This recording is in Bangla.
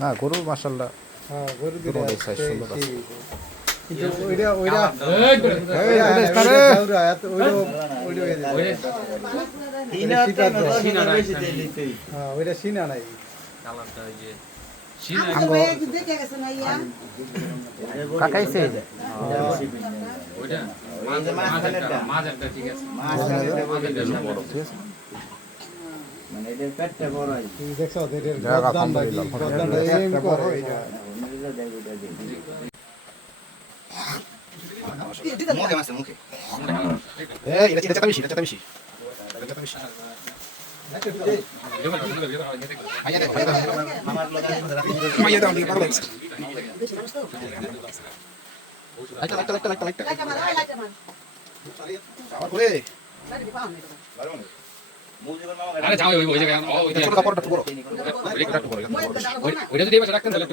না গরু মাসাল্লাহ হ্যাঁ গরু ওইটা। হ্যাঁ, হ্যাঁ, হয়ে সিনা নাই। হ্যাঁ, কাকাইছে ওইটা? মাঝেরটা মাঝেরটা ঠিক আছে মাঝেরটা বড় ঠিক আছে মানে এদের পেটটা বড় হয় তুমি দেখছ এদের যাক, গর্দানটা কি আলহামদুলিল্লাহ। গর্দানটা এম করে এটা মুখে মাসে মুখে এই এটা এটা বেশি এটা বেশি এটা বেশি দাও দিকে লাইটা লাইটা লাইটা লাইটা লাইটা আবার করে আরে যাও ওই ওই জায়গায় ওইটা যদি রাখতেন তাহলে